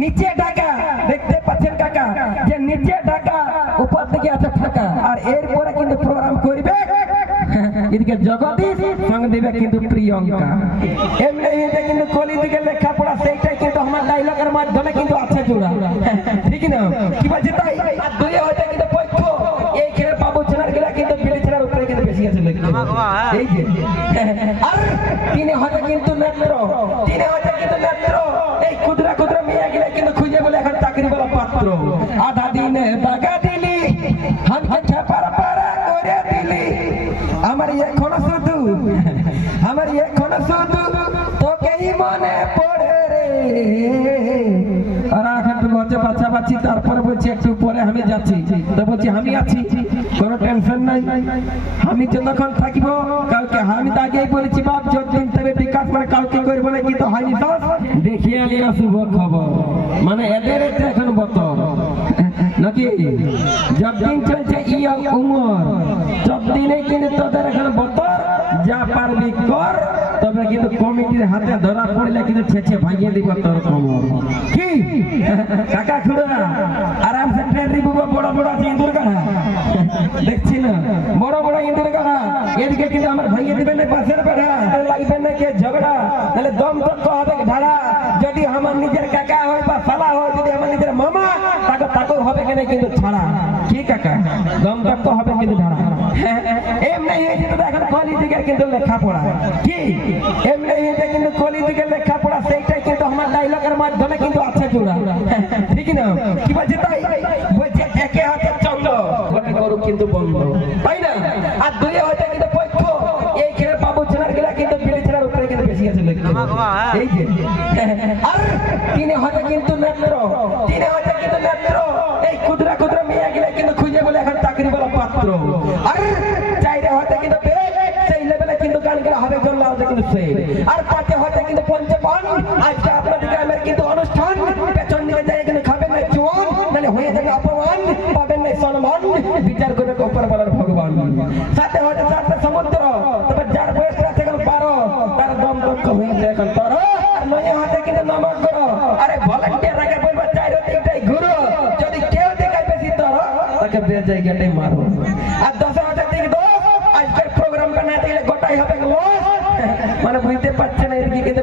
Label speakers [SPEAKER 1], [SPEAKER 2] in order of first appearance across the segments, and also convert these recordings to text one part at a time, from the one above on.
[SPEAKER 1] নিচে ঢাকা দেখতে পাচ্ছেন কাকা যে নিচে ঢাকা উপর দিকে আছে ফাঁকা আর এরপরে কিন্তু প্রোগ্রাম করবে এদিকে জগদীশ সঙ্গে দেবে কিন্তু প্রিয়ঙ্কা। এমনি এতে কিন্তু কলি দিকে লেখাপড়া সেইটাই কিন্তু আমার ডাইলগের মাধ্যমে কিন্তু আছে জোড়া। ঠিক না? কি বলছে তাই? আর দুই হয়তো কিন্তু পক্ষ। এই খেলে বাবু গেলা কিন্তু বিড়ি ছেনার উপরে কিন্তু বেশি আছে এই যে। আর তিনি হয়তো কিন্তু নেত্র তিনি হয়তো কিন্তু নেত্র। এই শুধু তোকেই মনে পড়ে রে। আর একটু গজে বাচ্চা বাচ্চি তারপরে বলছি একটু পরে আমি যাচ্ছি। তো বলছি, আমি আছি, কোনো টেনশন নাই। আমি যতক্ষণ থাকিব, কালকে আমি তো আগেই বলেছি, বাপ, যতদিন তবে বিকাশ মানে কালকে করব না, কিন্তু হয়নি তো। দেখিয়ে নিয়ে শুভ খবর। মানে এদের এখন বতর। নাকি? যতদিন চলছে ইয়া উমর, ততদিনে কিন্তু তোদের এখন বতর, যা পারবি কর। তবে কিন্তু কমিটির হাতে ধরা পড়লে কিন্তু ছেছে ভাঙিয়ে দিব তোর কমর কি? কাকা খুড়া আরামসে ট্রেন দিব বড় বড় ইঁদুর কাঠা দেখছি না। বড় বড় ইঁদুর কাঠা এদিকে কিন্তু আমার ভাঙিয়ে দিবেন না পাশের বেড়া লাগবে না কে ঝগড়া? তাহলে দম তক্ক হবে ভাড়া যদি আমার নিজের কাকা হয় বা সালা হয়, যদি আমার নিজের মামা, তাকে তাকেও হবে কেন কিন্তু ছাড়া? কি কাকা? দম তক্ক হবে কিন্তু ঢাড়া। এমনি হয়েছে তো দিকের কিন্তু লেখাপড়া। কি? হয়েছে কিন্তু কলি দিকের লেখাপড়া, সেইটাই কিন্তু আমার ডাইলগের মাধ্যমে কিন্তু আছে জোড়া ঠিক না? কি বলছে তাই? বলছে একে হাতে চন্দ্র। করুক কিন্তু বন্ধ। তাই না? আর দুই হাতে কিন্তু পক্ষ। এই কিন্তু উপরে কিন্তু বেশি আছে এই যে। আর তিনি হয়তো কিন্তু নেত্র। তিনি হয়তো কিন্তু নেত্র। এই ক্ষুদ্র ক্ষুদ্র মেয়ে গেলে কিন্তু খুঁজে বলে এখন চাকরি বলা পাত্র। আর আর পাঁচে হয়তো কিন্তু পঞ্চপান। আজকে আপনাদের গ্রামের কিন্তু অনুষ্ঠান। পেছন দিকে যাই কিন্তু খাবেন না চুয়ান মানে হয়ে যাবে অপমান, পাবেন না সম্মান। বিচার করবে উপর বলার ভগবান। সাথে হয়তো সাথে সমুদ্র, তবে যার বয়স আছে এখন বারো, তার দম দক্ষ হয়েছে এখন তর আর নয় হাতে কিন্তু নমক করো আরে ভলান্টিয়ার আগে বলব, চাইরো তিনটাই ঘুরো যদি কেউ দেখায় বেশি তর, তাকে বে জায়গাটাই মারো। আর দশ হাজার দিকে দোষ আজকের প্রোগ্রামটা না দিলে গোটাই হবে লস মানে বুঝতে পারছে না এদিকে কিন্তু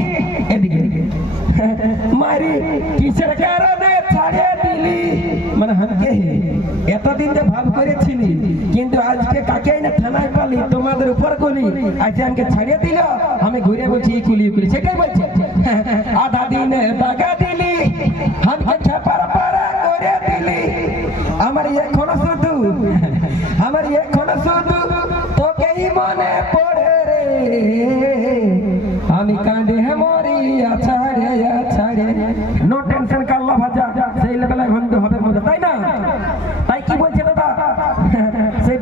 [SPEAKER 1] মারি, কিসের কারণে ছাড়িয়ে দিলি? মানে হামকে এতদিন ভাব কিন্তু আজকে কাকে না থানায় পালি? তোমাদের উপর আজকে আমাকে ছাড়িয়ে দিল, আমি ঘুরে বলছি কুলি কুলি। সেটাই বলছে। আধা দাগা দিলি হামকে করে দিলি। আমার শুধু আমার শুধু তোকেই মনে পড়ে রে। আমি কাঁদে মরি আছাড়ে আছাড়ে নো টেনশন কাল্লা ভাজা সেই লেভেলে ঘন্ট হবে মজা তাই না তাই কি বলছে দাদা সেই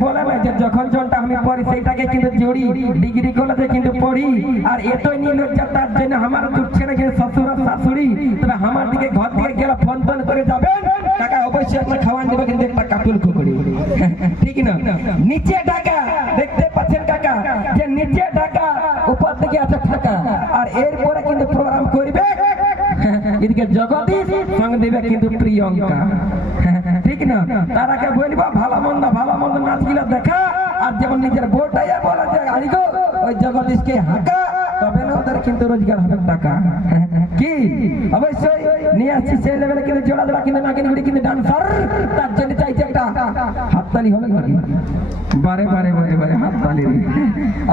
[SPEAKER 1] যখন জনটা আমি পড়ি, সেইটাকে কিন্তু জড়ি, ডিগ্রি কলেজে কিন্তু পড়ি। আর এতই নির্লজ্জা তার জন্য আমার দুঃখে না কিন্তু শ্বশুর শাশুড়ি তবে আমার দিকে ঘর থেকে গেলে ফোন ফোন করে যাবেন। টাকা অবশ্যই আপনার খাওয়ান দেবে, কিন্তু একটা কাপুল কুকুরি। ঠিক না? নিচে টাকা দেখতে পাচ্ছেন কাকা, যে নিচে টাকা উপর দিকে আছে ফাঁকা আর এরপরে কিন্তু এদিকে জগদীশ সঙ্গে দেবে কিন্তু প্রিয়ঙ্কা। ঠিক না? তার আগে বলব ভালো মন্দ ভালো মন্দ নাচগুলো দেখা। আর যেমন নিজের বউটাই বলে যে আরিগো ওই জগদীশকে হাঁকা, তবে না ওদের কিন্তু রোজগার হবে টাকা। কি? অবশ্যই, নিয়ে আসছি সেই লেভেলে কিন্তু জোড়া জোড়া কিন্তু নাকিনি গুড়ি কিন্তু ডান্সার তার জন্য চাইছে একটা হাততালি হবে নাকি বারে বারে বারে বারে হাততালি।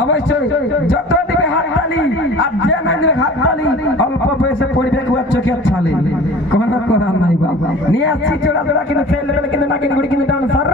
[SPEAKER 1] অবশ্যই যত দিবে হাততালি, আর যে না দিবে হাততালি, অল্প বয়সে পড়বে কুয়ার চোখে ছালে। কোনো করার নাই বাবা নিয়ে আসছি চোরা চোরা কিন্তু ছেলে কিন্তু নাকিনি গুড়ি কিন্তু ডান্সার।